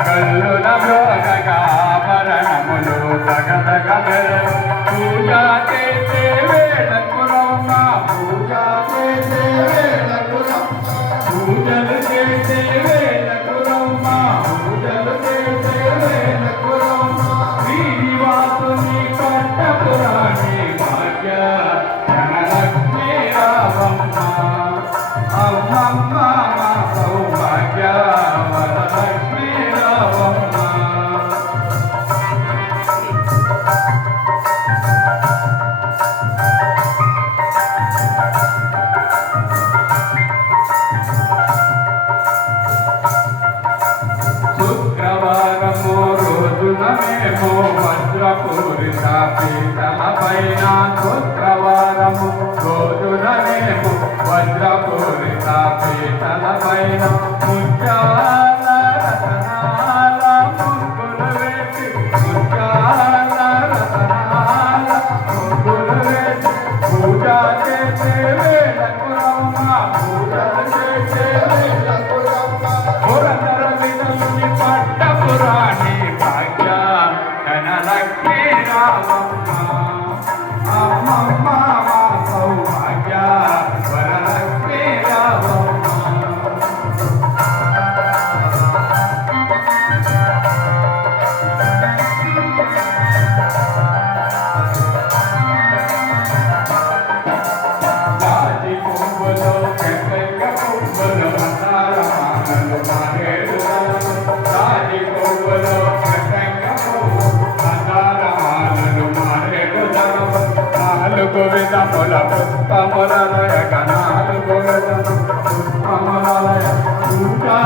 కల్లుల భోగకాభరణములు తగదగ పూజ చేసే విభ్రాపీఠమపైన శుక్రవారము రోజున రేపు వజ్రపూరిత పీఠలపైన ముఖ్యవారం కమలము కమలయ కనాలు కొరతను కమలయ ఇంకా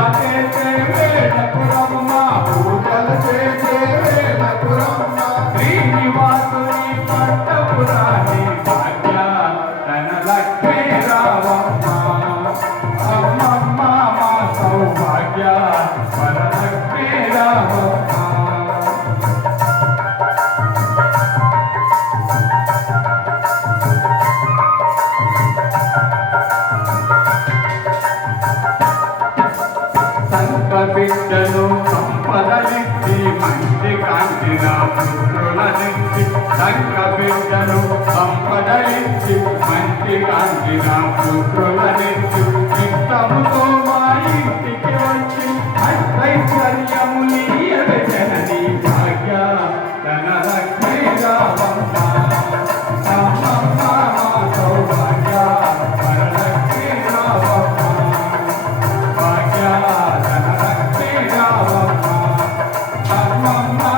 సోదరిక్కి మంచి కాంతి నా పుత్రులనిచ్చి సంఘ బిడ్డను సంపదలిచ్చి మంచి కాంతి నా పుత్రులనిచ్చి చిత్తముతో మా ఇంటికి వచ్చి ఐశ్వర్యము నీ భాగ్య ధన రక్షణ Come on.